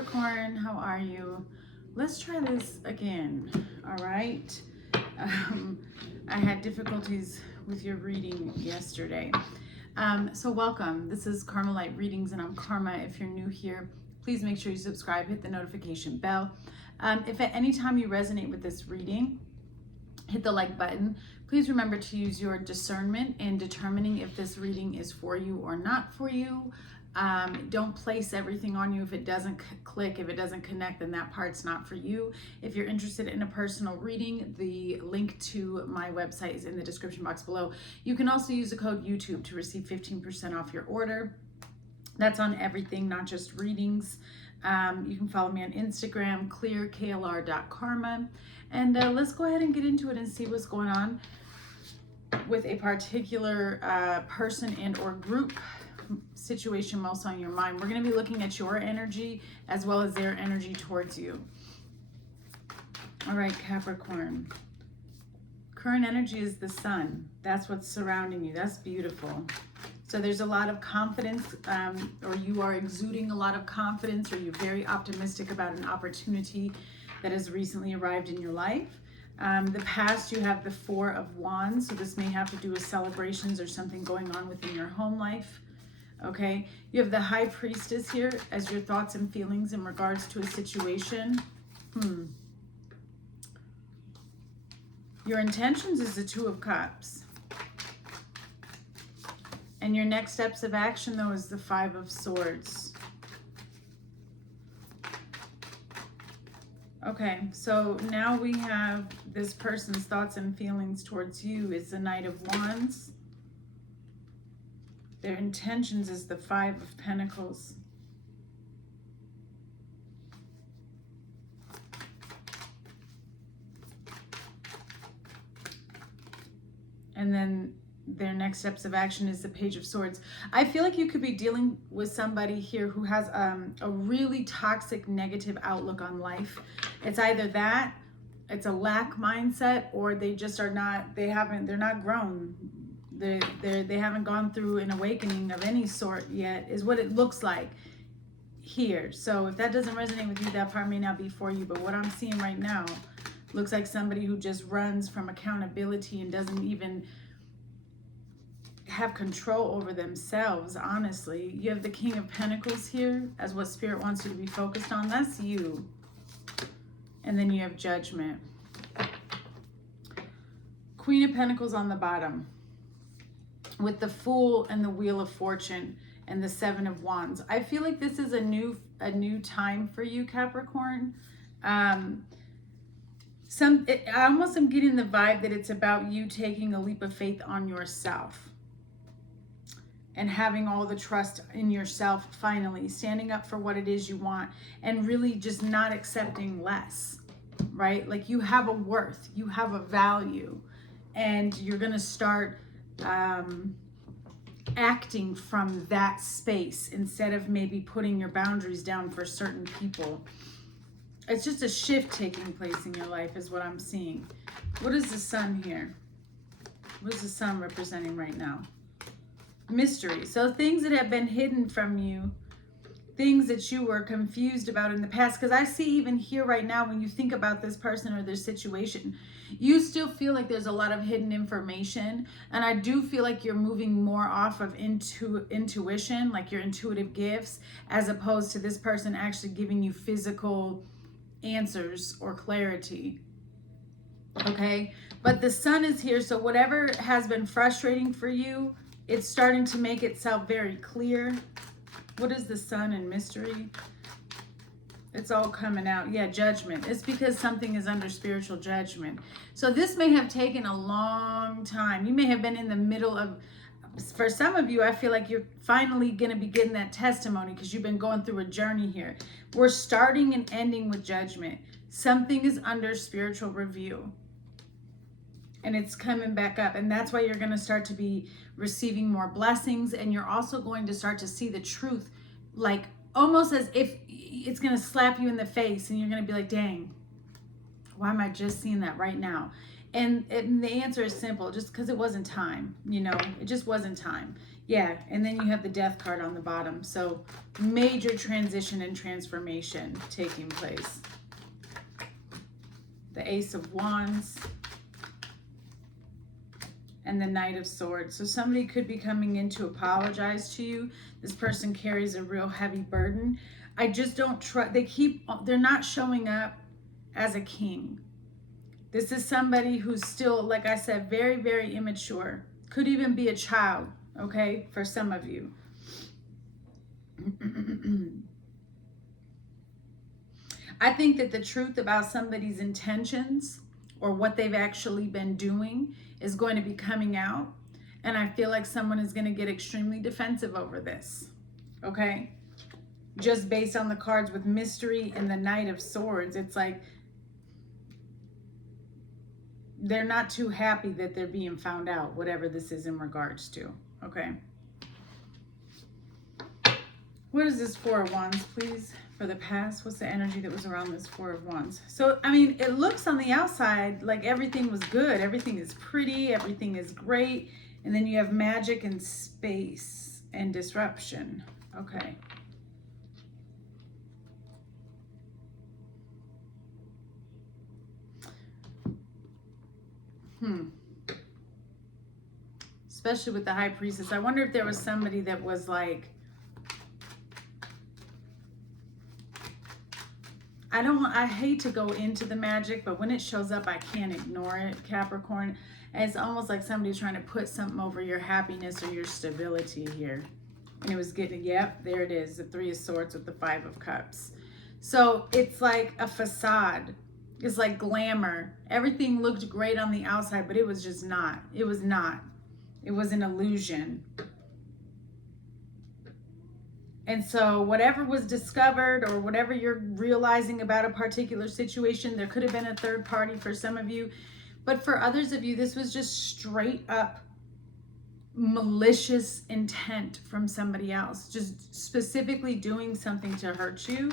Capricorn, how are you? Let's try this again, all right? I had difficulties with your reading yesterday. So welcome. This is Carmelite Readings, and I'm Karma. If you're new here, please make sure you subscribe, hit the notification bell. If at any time you resonate with this reading, hit the like button. Please remember to use your discernment in determining if this reading is for you or not for you. Don't place everything on you. If it doesn't click, if it doesn't connect, then that part's not for you. If you're interested in a personal reading, the link to my website is in the description box below. You can also use the code YouTube to receive 15% off your order. That's on everything, not just readings. You can follow me on Instagram, clearklr.karma. And let's go ahead and get into it and see what's going on with a particular person and or group situation most on your mind. We're going to be looking at your energy as well as their energy towards you. All right, Capricorn. Current energy is the sun. That's what's surrounding you. That's beautiful. So there's a lot of confidence, or you are exuding a lot of confidence, or you're very optimistic about an opportunity that has recently arrived in your life. The past, you have the Four of Wands, so this may have to do with celebrations or something going on within your home life. Okay, you have the High Priestess here as your thoughts and feelings in regards to a situation. Your intentions is the Two of Cups. And your next steps of action, though, is the Five of Swords. Okay, so now we have this person's thoughts and feelings towards you is the Knight of Wands. Their intentions is the Five of Pentacles. And then their next steps of action is the Page of Swords. I feel like you could be dealing with somebody here who has a really toxic, negative outlook on life. It's either that, it's a lack mindset, or they just are not, they're not grown. They haven't gone through an awakening of any sort yet, is what it looks like here. So if that doesn't resonate with you, that part may not be for you. But what I'm seeing right now looks like somebody who just runs from accountability and doesn't even have control over themselves, honestly. You have the King of Pentacles here as what Spirit wants you to be focused on. That's you. And then you have Judgment. Queen of Pentacles on the bottom, with the Fool and the Wheel of Fortune and the Seven of Wands. I feel like this is a new time for you, Capricorn. I almost am getting the vibe that it's about you taking a leap of faith on yourself and having all the trust in yourself, finally standing up for what it is you want and really just not accepting less, right? Like you have a worth, you have a value, and you're going to start acting from that space instead of maybe putting your boundaries down for certain people. It's just a shift taking place in your life is what I'm seeing. What is the Sun here? What is the Sun representing right now? Mystery. So things that have been hidden from you, things that you were confused about in the past, because I see even here right now when you think about this person or their situation, you still feel like there's a lot of hidden information, and I do feel like you're moving more off of intuition, like your intuitive gifts, as opposed to this person actually giving you physical answers or clarity. Okay, but the Sun is here, so whatever has been frustrating for you, it's starting to make itself very clear. What is the Sun in mystery? It's all coming out. Yeah, Judgment. It's because something is under spiritual judgment. So this may have taken a long time. You may have been in the middle of, for some of you, I feel like you're finally going to be getting that testimony because you've been going through a journey here. We're starting and ending with Judgment. Something is under spiritual review. And it's coming back up, and that's why you're going to start to be receiving more blessings, and you're also going to start to see the truth, like almost as if it's going to slap you in the face, and you're going to be like, dang, why am I just seeing that right now? And the answer is simple, just because it wasn't time, you know, it just wasn't time. Yeah, and then you have the death card on the bottom. So major transition and transformation taking place. The Ace of Wands and the Knight of Swords. So somebody could be coming in to apologize to you. This person carries a real heavy burden. I just don't trust, they're not showing up as a king. This is somebody who's still, like I said, very, very immature. Could even be a child, okay, for some of you. I think that the truth about somebody's intentions or what they've actually been doing is going to be coming out. And I feel like someone is going to get extremely defensive over this, okay? Just based on the cards with mystery and the Knight of Swords, it's like they're not too happy that they're being found out, whatever this is in regards to, okay? What is this Four of Wands, please, for the past? What's the energy that was around this Four of Wands? So, I mean, it looks on the outside like everything was good. Everything is pretty. Everything is great. And then you have magic and space and disruption. Okay. Especially with the High Priestess. I wonder if there was somebody that was like, I hate to go into the magic, but when it shows up, I can't ignore it, Capricorn. And it's almost like somebody's trying to put something over your happiness or your stability here. And it was getting, yep, there it is, the Three of Swords with the Five of Cups. So it's like a facade. It's like glamour. Everything looked great on the outside, but it was just not. It was not. It was an illusion. And so whatever was discovered or whatever you're realizing about a particular situation, there could have been a third party for some of you. But for others of you, this was just straight up malicious intent from somebody else. Just specifically doing something to hurt you.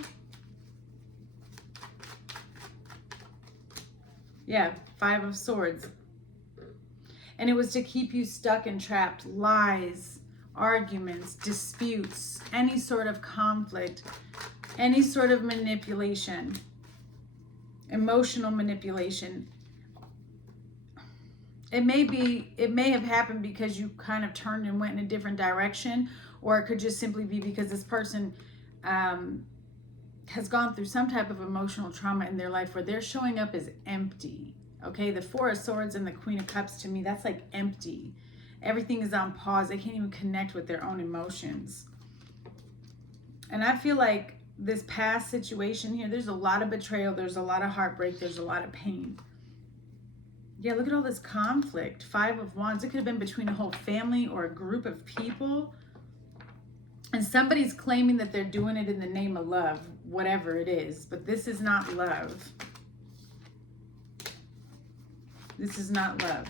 Yeah, Five of Swords. And it was to keep you stuck and trapped. Lies, arguments, disputes, any sort of conflict, any sort of manipulation, emotional manipulation. It may have happened because you kind of turned and went in a different direction, or it could just simply be because this person has gone through some type of emotional trauma in their life where they're showing up as empty. Okay, the Four of Swords and the Queen of Cups, to me, that's like empty. Everything is on pause. They can't even connect with their own emotions. And I feel like this past situation here, there's a lot of betrayal. There's a lot of heartbreak. There's a lot of pain. Yeah, look at all this conflict. Five of Wands. It could have been between a whole family or a group of people. And somebody's claiming that they're doing it in the name of love, whatever it is. But this is not love. This is not love.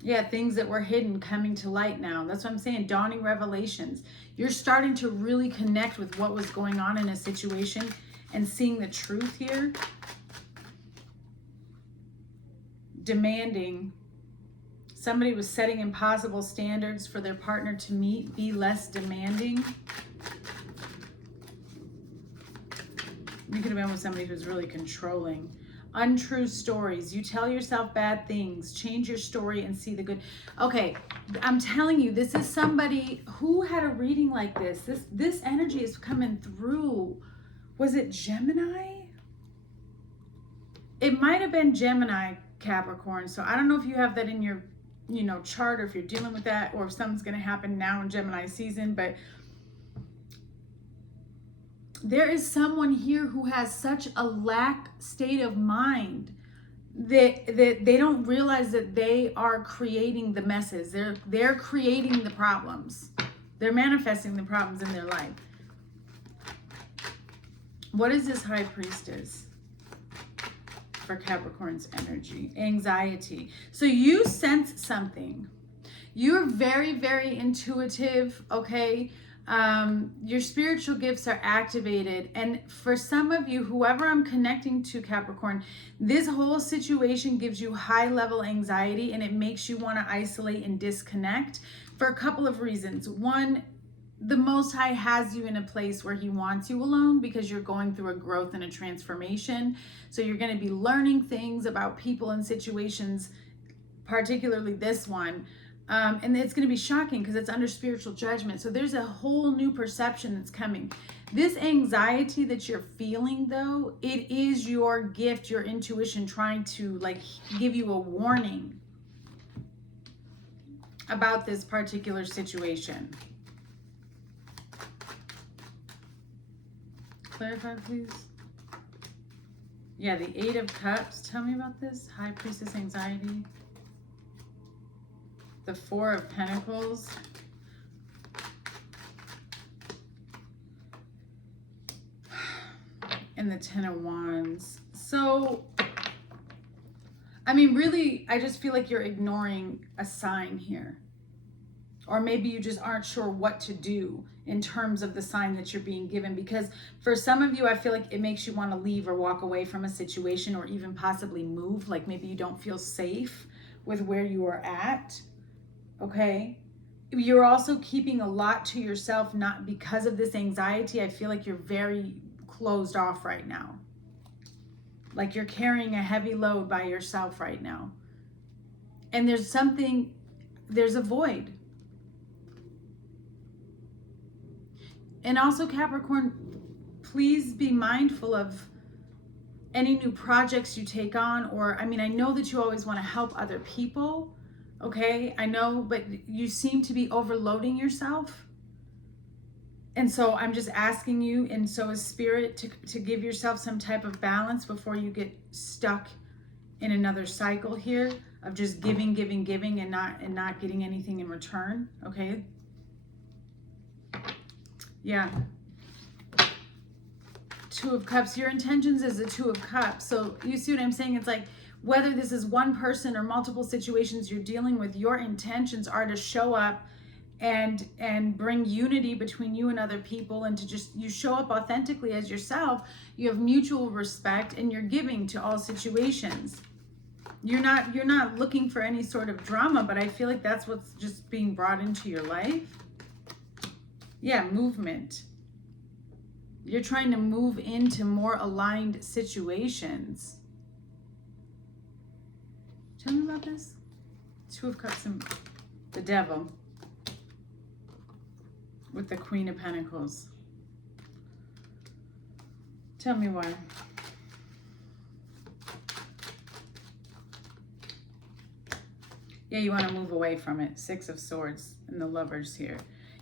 Yeah, things that were hidden coming to light now. That's what I'm saying. Dawning revelations. You're starting to really connect with what was going on in a situation and seeing the truth here. Demanding. Somebody was setting impossible standards for their partner to meet. Be less demanding. You could have been with somebody who's really controlling. Untrue stories. You tell yourself bad things. Change your story and see the good. Okay, I'm telling you, this is somebody who had a reading like this. This energy is coming through. Was it Gemini? It might have been Gemini, Capricorn. So I don't know if you have that in your, chart, or if you're dealing with that, or if something's going to happen now in Gemini season, but there is someone here who has such a lack state of mind that they don't realize that they are creating the messes. They're creating the problems. They're manifesting the problems in their life. What is this High Priestess for Capricorn's energy? Anxiety. So you sense something. You're very, very intuitive, okay? Your spiritual gifts are activated. And for some of you, whoever I'm connecting to, Capricorn, this whole situation gives you high level anxiety and it makes you want to isolate and disconnect for a couple of reasons. One, the Most High has you in a place where he wants you alone because you're going through a growth and a transformation. So you're going to be learning things about people and situations, particularly this one. And it's going to be shocking because it's under spiritual judgment. So there's a whole new perception that's coming. This anxiety that you're feeling, though, it is your gift, your intuition trying to like give you a warning about this particular situation. Clarify, please. Yeah, the Eight of Cups. Tell me about this. High Priestess anxiety. The Four of Pentacles. And the Ten of Wands. So, I mean, really, I just feel like you're ignoring a sign here. Or maybe you just aren't sure what to do in terms of the sign that you're being given. Because for some of you, I feel like it makes you want to leave or walk away from a situation or even possibly move. Like maybe you don't feel safe with where you are at. Okay? You're also keeping a lot to yourself, not because of this anxiety. I feel like you're very closed off right now. Like you're carrying a heavy load by yourself right now. And there's a void. And also, Capricorn, please be mindful of any new projects you take on. Or, I mean, I know that you always want to help other people. Okay, I know, but you seem to be overloading yourself. And so I'm just asking you, and so is Spirit, to give yourself some type of balance before you get stuck in another cycle here of just giving and not getting anything in return. Okay. Yeah. Two of Cups. Your intentions is the Two of Cups. So you see what I'm saying? It's like, whether this is one person or multiple situations you're dealing with, your intentions are to show up and bring unity between you and other people, and to just, you show up authentically as yourself. You have mutual respect and you're giving to all situations. You're not looking for any sort of drama, but I feel like that's what's just being brought into your life. Yeah, movement. You're trying to move into more aligned situations. Tell me about this. Two of Cups and the Devil with the Queen of Pentacles. Tell me why. Yeah, you want to move away from it. Six of Swords and the Lovers here.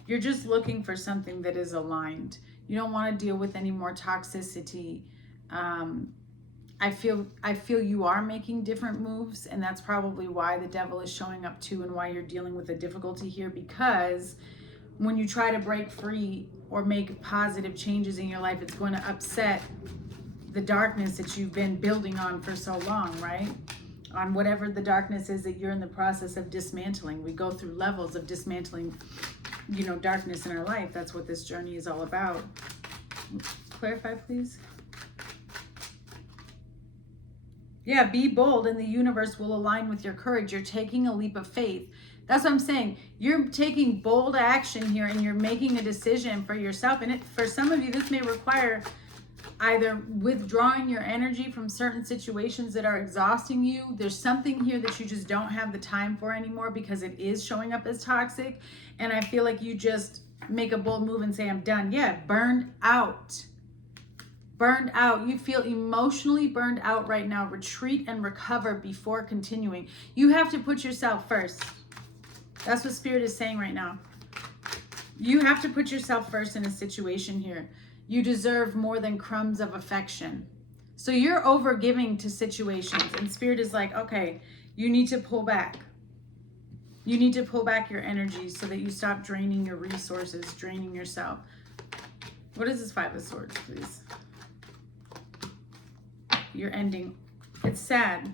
You're just looking for something that is aligned. You don't want to deal with any more toxicity. I feel you are making different moves, and that's probably why the Devil is showing up too, and why you're dealing with a difficulty here, because when you try to break free or make positive changes in your life, it's going to upset the darkness that you've been building on for so long, right? On whatever the darkness is that you're in the process of dismantling. We go through levels of dismantling, darkness in our life. That's what this journey is all about. Clarify, please. Yeah, be bold and the universe will align with your courage. You're taking a leap of faith. That's what I'm saying. You're taking bold action here and you're making a decision for yourself. And for some of you, this may require either withdrawing your energy from certain situations that are exhausting you. There's something here that you just don't have the time for anymore because it is showing up as toxic. And I feel like you just make a bold move and say, I'm done. Yeah, burned out. Burned out. You feel emotionally burned out right now. Retreat and recover before continuing. You have to put yourself first. That's what Spirit is saying right now. You have to put yourself first in a situation here. You deserve more than crumbs of affection. So you're over giving to situations, and Spirit is like, okay, you need to pull back. You need to pull back your energy so that you stop draining your resources, draining yourself. What is this Five of Swords, please? You're ending. It's sad.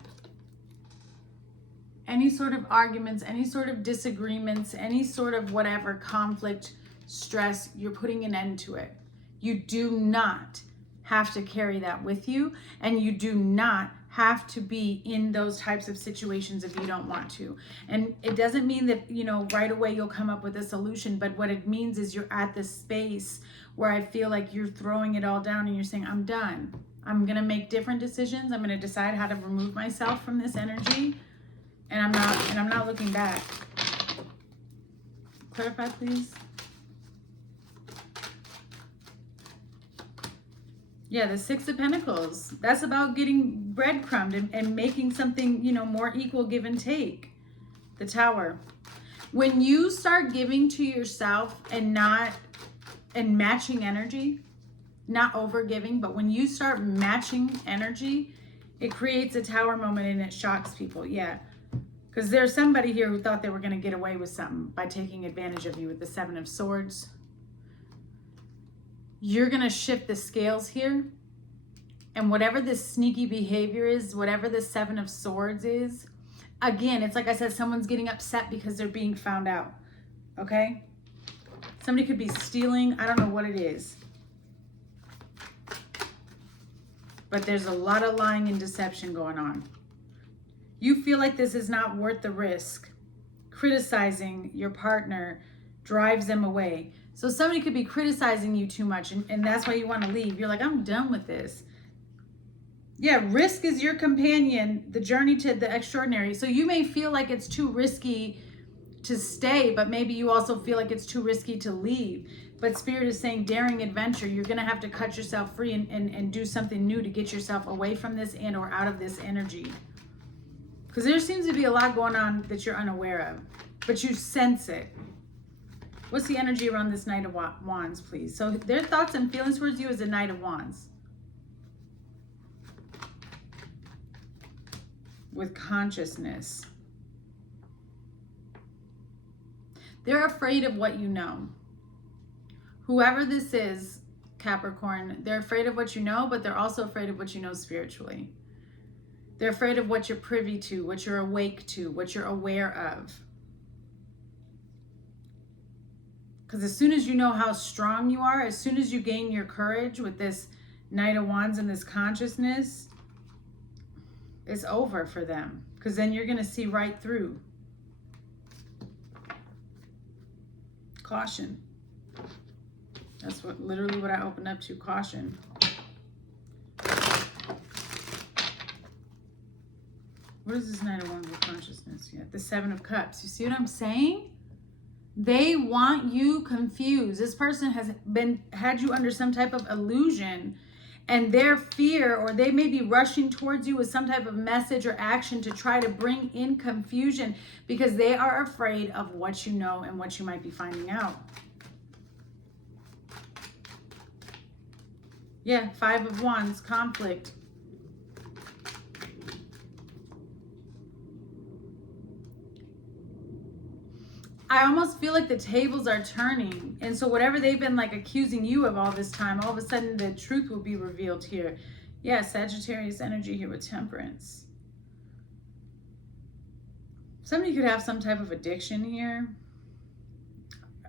Any sort of arguments, any sort of disagreements, any sort of whatever conflict stress, you're putting an end to it. You do not have to carry that with you, and you do not have to be in those types of situations if you don't want to. And it doesn't mean that, you know, right away you'll come up with a solution, but what it means is you're at this space where I feel like you're throwing it all down and you're saying, I'm done. I'm going to make different decisions. I'm going to decide how to remove myself from this energy, and I'm not looking back. Clarify, please. Yeah, the Six of Pentacles. That's about getting breadcrumbed and making something, you know, more equal give and take. The Tower. When you start giving to yourself and matching energy, not over giving, but when you start matching energy, it creates a Tower moment and it shocks people. Yeah. Because there's somebody here who thought they were going to get away with something by taking advantage of you with the Seven of Swords. You're going to shift the scales here. And whatever this sneaky behavior is, whatever the Seven of Swords is, again, it's like I said, someone's getting upset because they're being found out. Okay? Somebody could be stealing. I don't know what it is. But there's a lot of lying and deception going on. You feel like this is not worth the risk. Criticizing your partner drives them away. So somebody could be criticizing you too much, and that's why you want to leave. You're like, I'm done with this. Yeah, risk is your companion, the journey to the extraordinary. So you may feel like it's too risky to stay, but maybe you also feel like it's too risky to leave. But Spirit is saying daring adventure. You're going to have to cut yourself free and do something new to get yourself away from this and or out of this energy. Because there seems to be a lot going on that you're unaware of, but you sense it. What's the energy around this Knight of Wands, please? So their thoughts and feelings towards you is a Knight of Wands. With consciousness. They're afraid of what you know. Whoever this is, Capricorn, they're afraid of what you know, but they're also afraid of what you know spiritually. They're afraid of what you're privy to, what you're awake to, what you're aware of. Because as soon as you know how strong you are, as soon as you gain your courage with this Knight of Wands and this consciousness, it's over for them. Because then you're going to see right through. Caution. That's literally what I opened up to, caution. What is this Knight of Wands with consciousness? Yeah, the Seven of Cups. You see what I'm saying? They want you confused. This person has had you under some type of illusion, and their fear, or they may be rushing towards you with some type of message or action to try to bring in confusion because they are afraid of what you know and what you might be finding out. Yeah, Five of Wands, conflict. I almost feel like the tables are turning. And so whatever they've been like accusing you of all this time, all of a sudden the truth will be revealed here. Yeah, Sagittarius energy here with Temperance. Somebody could have some type of addiction here.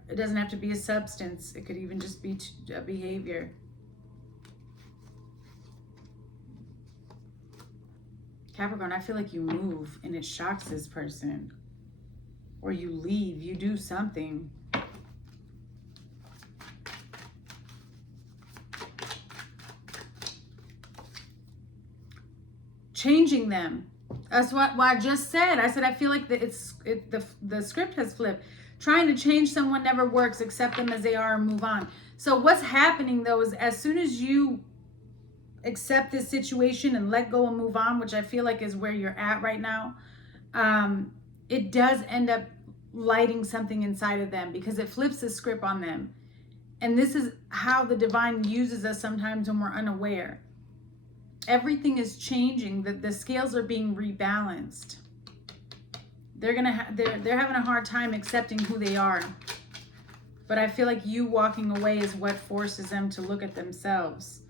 It doesn't have to be a substance. It could even just be a behavior. Capricorn, I feel like you move and it shocks this person. Or you leave, you do something. Changing them. That's what I just said. I said I feel like the script has flipped. Trying to change someone never works. Accept them as they are and move on. So what's happening though is as soon as you accept this situation and let go and move on, which I feel like is where you're at right now, it does end up lighting something inside of them because it flips the script on them. And this is how the divine uses us sometimes when we're unaware. Everything is changing. The scales are being rebalanced. They're having a hard time accepting who they are. But I feel like you walking away is what forces them to look at themselves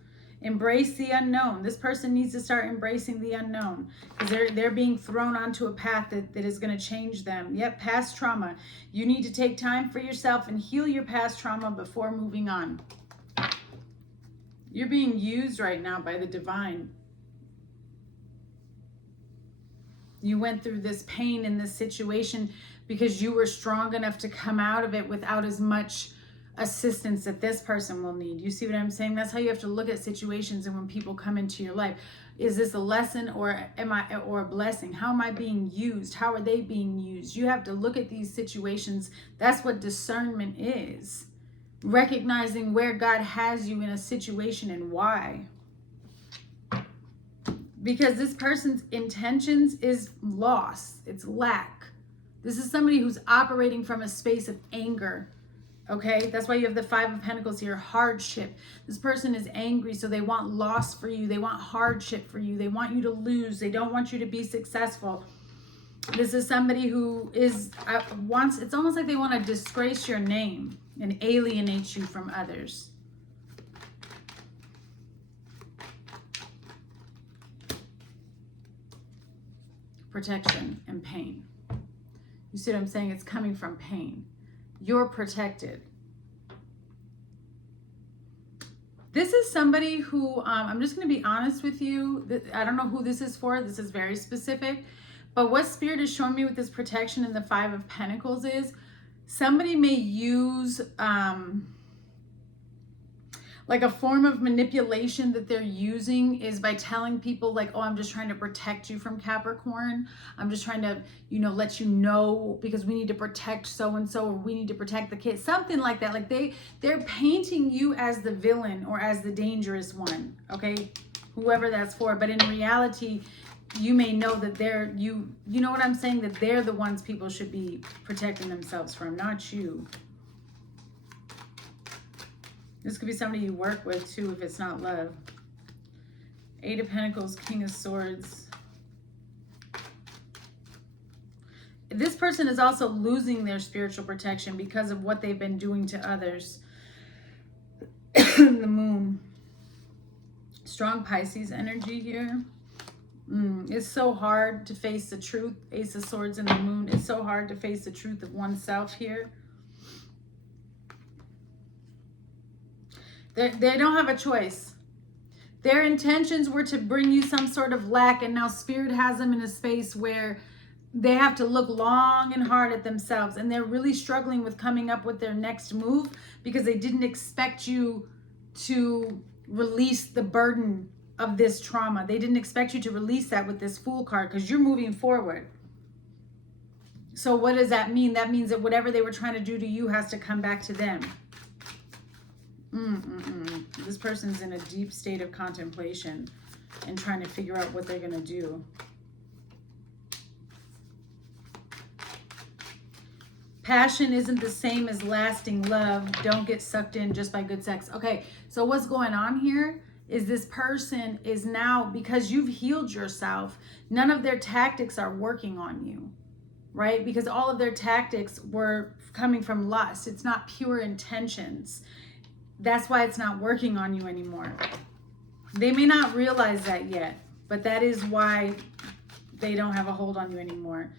Embrace the unknown. This person needs to start embracing the unknown because they're being thrown onto a path that is going to change them. Yep, past trauma. You need to take time for yourself and heal your past trauma before moving on. You're being used right now by the divine. You went through this pain in this situation because you were strong enough to come out of it without as much assistance that this person will need. You see what I'm saying? That's how you have to look at situations and when people come into your life. Is this a lesson or a blessing? How am I being used? How are they being used? You have to look at these situations. That's what discernment is. Recognizing where God has you in a situation and why. Because this person's intentions is loss. It's lack. This is somebody who's operating from a space of anger. Okay, that's why you have the Five of Pentacles here, hardship. This person is angry, so they want loss for you. They want hardship for you. They want you to lose. They don't want you to be successful. This is somebody who is it's almost like they want to disgrace your name and alienate you from others. Protection and pain. You see what I'm saying? It's coming from pain. You're protected. This is somebody who, I'm just going to be honest with you. I don't know who this is for. This is very specific. But what Spirit is showing me with this protection in the Five of Pentacles is somebody may use like a form of manipulation that they're using is by telling people like, oh, I'm just trying to protect you from Capricorn. I'm just trying to, let you know because we need to protect so-and-so or we need to protect the kids. Something like that. Like they're painting you as the villain or as the dangerous one. Okay. Whoever that's for. But in reality, you may know that you know what I'm saying? That they're the ones people should be protecting themselves from, not you. This could be somebody you work with too if it's not love. Eight of Pentacles, King of Swords. This person is also losing their spiritual protection because of what they've been doing to others. The Moon. Strong Pisces energy here. It's so hard to face the truth. Ace of Swords and the Moon. It's so hard to face the truth of oneself here. They don't have a choice. Their intentions were to bring you some sort of lack, and now Spirit has them in a space where they have to look long and hard at themselves, and they're really struggling with coming up with their next move because they didn't expect you to release the burden of this trauma. They didn't expect you to release that with this Fool card because you're moving forward. So what does that mean? That means that whatever they were trying to do to you has to come back to them. This person's in a deep state of contemplation and trying to figure out what they're going to do. Passion isn't the same as lasting love. Don't get sucked in just by good sex. Okay, so what's going on here is this person is now, because you've healed yourself, none of their tactics are working on you, right? Because all of their tactics were coming from lust. It's not pure intentions. That's why it's not working on you anymore. They may not realize that yet, but that is why they don't have a hold on you anymore.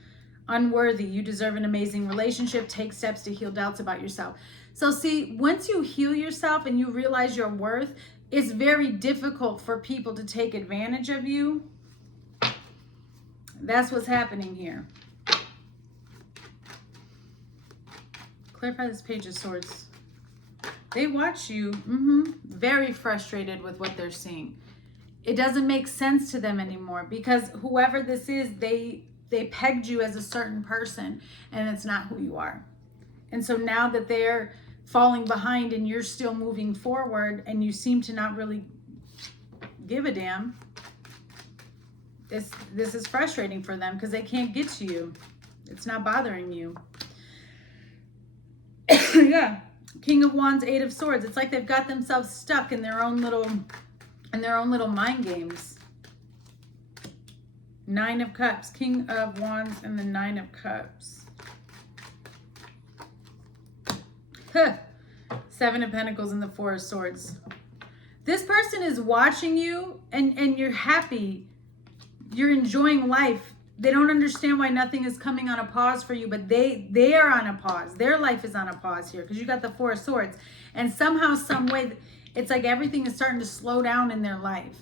Unworthy. You deserve an amazing relationship. Take steps to heal doubts about yourself. So see, once you heal yourself and you realize your worth, it's very difficult for people to take advantage of you. That's what's happening here. Clarify this Page of Swords. They watch you, very frustrated with what they're seeing. It doesn't make sense to them anymore because whoever this is, they pegged you as a certain person and it's not who you are. And so now that they're falling behind and you're still moving forward and you seem to not really give a damn, this is frustrating for them because they can't get to you. It's not bothering you. Yeah. King of Wands, Eight of Swords. It's like they've got themselves stuck in their own little mind games. Nine of Cups, King of Wands, and the Nine of Cups. Seven of Pentacles and the Four of Swords. This person is watching you and you're happy. You're enjoying life. They don't understand why nothing is coming on a pause for you, but they are on a pause. Their life is on a pause here because you got the Four of Swords. And somehow, some way, it's like everything is starting to slow down in their life.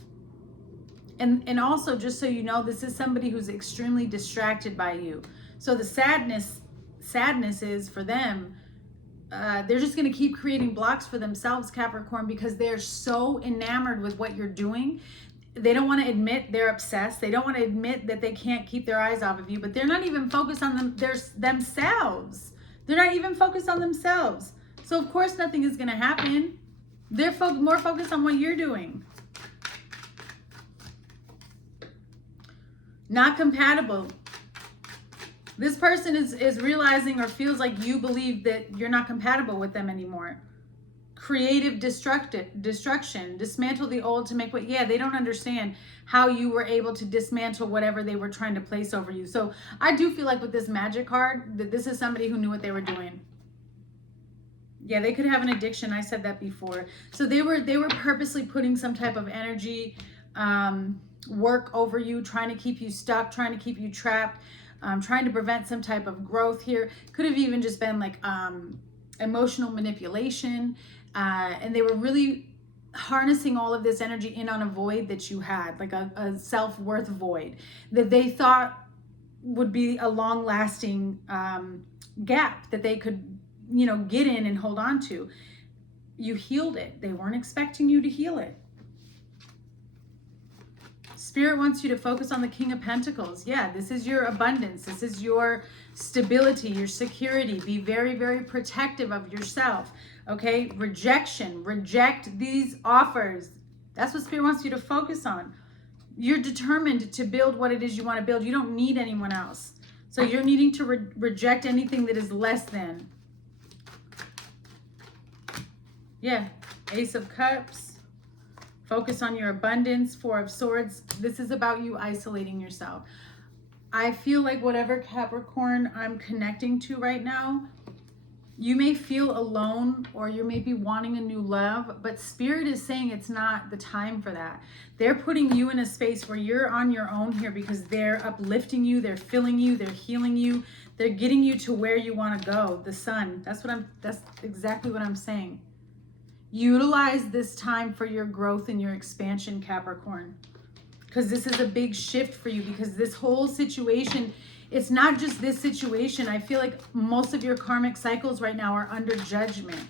And also, just so you know, this is somebody who's extremely distracted by you. So the sadness is for them, they're just going to keep creating blocks for themselves, Capricorn, because they're so enamored with what you're doing. They don't want to admit they're obsessed. They don't want to admit that they can't keep their eyes off of you, but they're not even focused on themselves. They're not even focused on themselves. So of course nothing is going to happen. They're more focused on what you're doing. Not compatible. This person is realizing or feels like you believe that you're not compatible with them anymore. Creative destruction, dismantle the old to make what, yeah, they don't understand how you were able to dismantle whatever they were trying to place over you. So I do feel like with this Magic card, that this is somebody who knew what they were doing. Yeah, they could have an addiction. I said that before. So they were purposely putting some type of energy, work over you, trying to keep you stuck, trying to keep you trapped, trying to prevent some type of growth here. Could have even just been like emotional manipulation. And they were really harnessing all of this energy in on a void that you had, like a self-worth void that they thought would be a long-lasting gap that they could, you know, get in and hold on to. You healed it. They weren't expecting you to heal it. Spirit wants you to focus on the King of Pentacles. Yeah, this is your abundance. This is your stability, your security. Be very, very protective of yourself. Okay, rejection. Reject these offers. That's what Spirit wants you to focus on. You're determined to build what it is you want to build. You don't need anyone else. So you're needing to reject anything that is less than. Yeah, Ace of Cups. Focus on your abundance. Four of Swords. This is about you isolating yourself. I feel like whatever Capricorn I'm connecting to right now, you may feel alone or you may be wanting a new love, but Spirit is saying it's not the time for that. They're putting you in a space where you're on your own here because they're uplifting you, they're filling you, they're healing you, they're getting you to where you want to go. The sun. That's exactly what I'm saying. Utilize this time for your growth and your expansion, Capricorn. Because this is a big shift for you, because this whole situation, it's not just this situation. I feel like most of your karmic cycles right now are under judgment.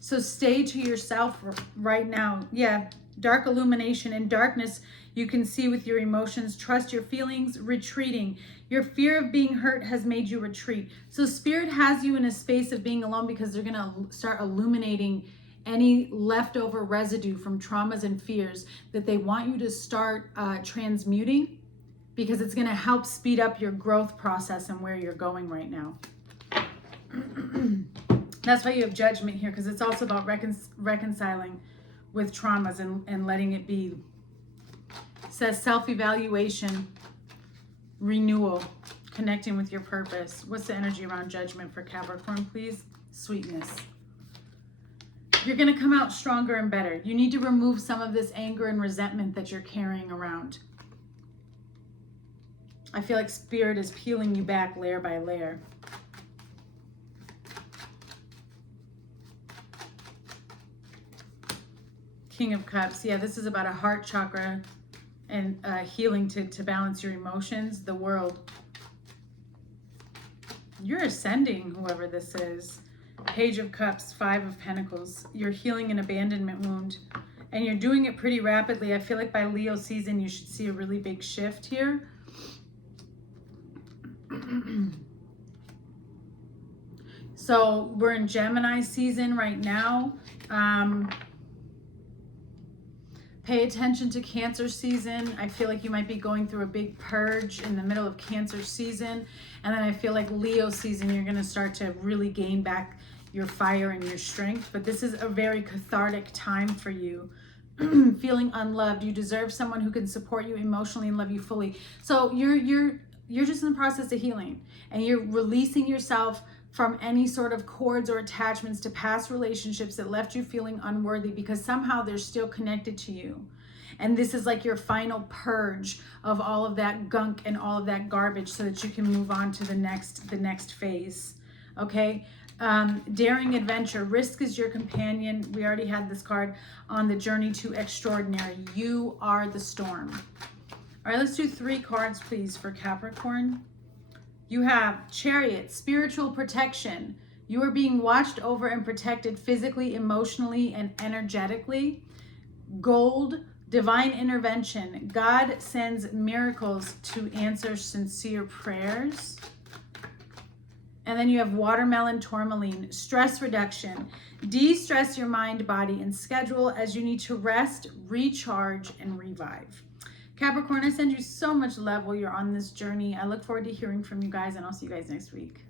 So stay to yourself right now. Yeah, dark illumination and darkness you can see with your emotions. Trust your feelings, retreating. Your fear of being hurt has made you retreat. So Spirit has you in a space of being alone because they're going to start illuminating any leftover residue from traumas and fears that they want you to start transmuting, because it's going to help speed up your growth process and where you're going right now. That's why you have judgment here, because it's also about reconciling with traumas and letting it be. It says self-evaluation, renewal, connecting with your purpose. What's the energy around judgment for Capricorn, please? Sweetness. You're going to come out stronger and better. You need to remove some of this anger and resentment that you're carrying around. I feel like Spirit is peeling you back layer by layer. King of Cups. Yeah, this is about a heart chakra and healing to balance your emotions. The World. You're ascending, whoever this is. Page of Cups, Five of Pentacles. You're healing an abandonment wound, and you're doing it pretty rapidly. I feel like by Leo season, you should see a really big shift here. So we're in Gemini season right now. Pay attention to Cancer season. I feel like you might be going through a big purge in the middle of Cancer season. And then I feel like Leo season, you're going to start to really gain back your fire and your strength. But this is a very cathartic time for you. Feeling unloved. You deserve someone who can support you emotionally and love you fully. So you're just in the process of healing, and you're releasing yourself from any sort of cords or attachments to past relationships that left you feeling unworthy, because somehow they're still connected to you. And this is like your final purge of all of that gunk and all of that garbage so that you can move on to the next phase. Okay? Daring adventure. Risk is your companion. We already had this card on the journey to extraordinary. You are the storm. All right, let's do 3 cards, please, for Capricorn. You have Chariot, spiritual protection. You are being watched over and protected physically, emotionally, and energetically. Gold, divine intervention. God sends miracles to answer sincere prayers. And then you have watermelon tourmaline, stress reduction. De-stress your mind, body, and schedule as you need to rest, recharge, and revive. Capricorn, I send you so much love while you're on this journey. I look forward to hearing from you guys, and I'll see you guys next week.